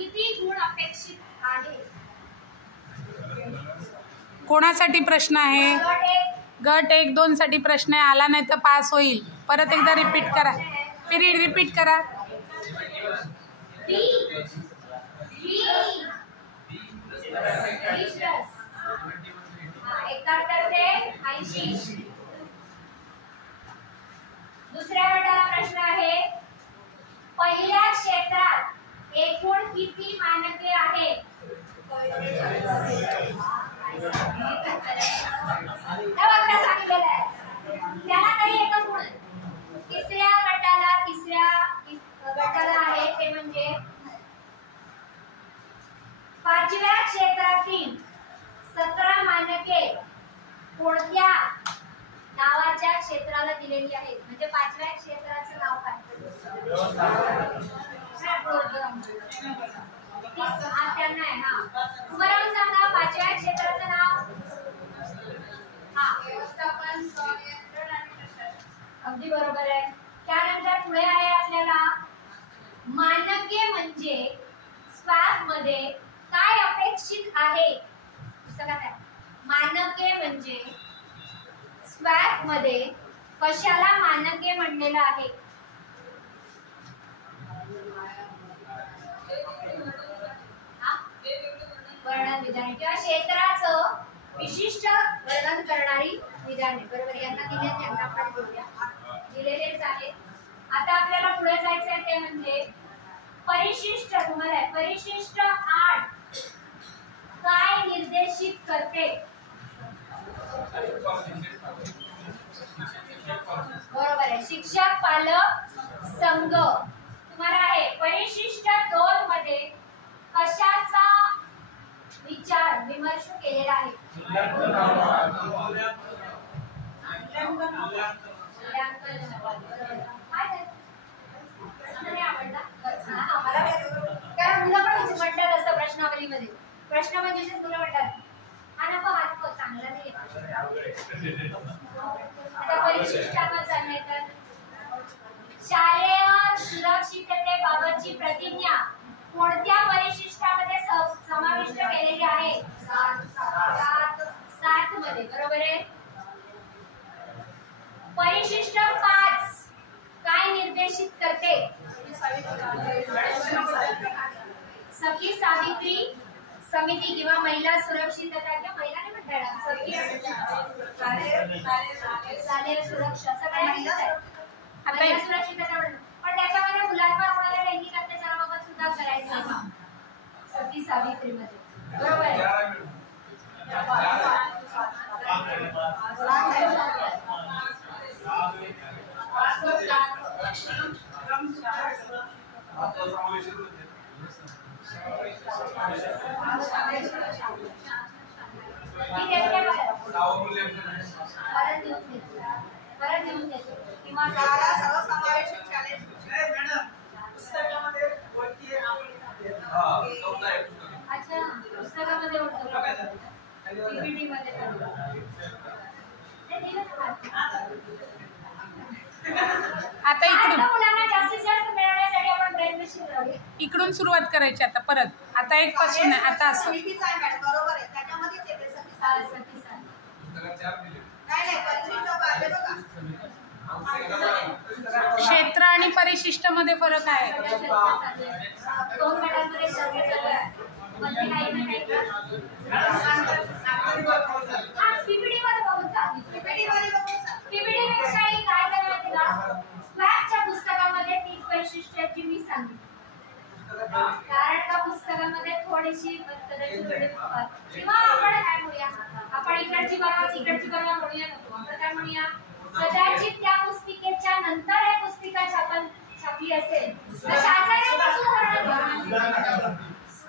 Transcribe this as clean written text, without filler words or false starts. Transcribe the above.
किती गुण अपेक्षित आहे? कोणासाठी प्रश्न आहे? गट 1-2 साठी प्रश्न आहे. आला नाही तर पास होईल. परत एकदा रिपीट करा. पिरियड रिपीट करा. दुसऱ्या गटाला प्रश्न आहे, पहिल्या क्षेत्रात एकूण किती मानके आहेत? त्याला तरी एकच गुण. तिसऱ्या गटाला आहे ते म्हणजे 5व्या क्षेत्रातील 17 मानके कोणत्या नावाच्या क्षेत्राला दिलेली आहेत? म्हणजे 5व्या क्षेत्राचं नाव काय? त्यांना आहे हा. तुम्हाला सांगा 5व्या क्षेत्राचं नाव. व्यवस्थापन, संनियंत्रण आणि प्रशासन. अगदी बरोबर आहे. त्यानंतर पुढे आहे आपल्याला मानके म्हणजे स्वॅप मध्ये काय अपेक्षित आहे? पुस्तकात आहे. मानके म्हणजे स्वॅप मध्ये कशाला मानके म्हणलेलं आहे? वर्णन विधाने किंवा क्षेत्राचं विशिष्ट वर्णन करणारी विधाने. बरोबर, यांना दिल्यात, यांना आपण बोलूया. दिलेलेच आहेत. आता आपल्याला पुढे जायचं आहे ते म्हणजे परिशिष्ट. तुम्हाला आहे परिशिष्ट 8 काय निर्देशित करते? बरोबर आहे, शिक्षक पालक संघ. तुम्हाला आहे परिशिष्ट 2 मध्ये कशाचा विचार विमर्श केलेला आहे? कारण मुलं पण म्हणतात असं प्रश्नावलीमध्ये. प्रश्नमंजुषेत मुलं म्हणतात हा नको हात चांगला नाही. आता परिशिष्टावर चाललंय तर शालेय सुरक्षिततेबाबतची प्रतिज्ञा कोणत्या परिशिष्टामध्ये समाविष्ट केलेली आहे? 7 मध्ये. बरोबर आहे. परिशिष्ट 5 काय निर्देशित करते? सखी सावित्री समिती किंवा महिला सुरक्षितता किंवा महिला नाही म्हणतात शालेय सुरक्षा सगळ्या महिला सुरक्षितता. पण त्याच्यामध्ये मुलांवर होणाऱ्या लैंगिक अत्याचाराबाबत सुद्धा करायचं सती सावित्री मध्ये. बरोबर आहे. किंवा अच्छा पुस्तकामध्ये पीपीटी मध्ये आता मुलांना जास्तीत जास्त मिळवण्यासाठी आपण प्रयत्नशील राहूया. इकडून सुरुवात करायची आता परत. आता एक पासून आहे. आता असं बरोबर आहे. त्याच्यामध्येच येते क्षेत्र आणि परिशिष्ट मध्ये फरक आहे. दोन गटांमध्ये पुस्तकामध्ये 30 वैशिष्ट्याची मी सांगितली. कारण का पुस्तकामध्ये थोडीशी किंवा आपण काय म्हणूया, आपण इकडची बरोबर म्हणूया नको. आपण काय म्हणूया, कदाचित त्या पुस्तिकेच्या नंतर हे पुस्तिका छापली असेल तर शासनापासून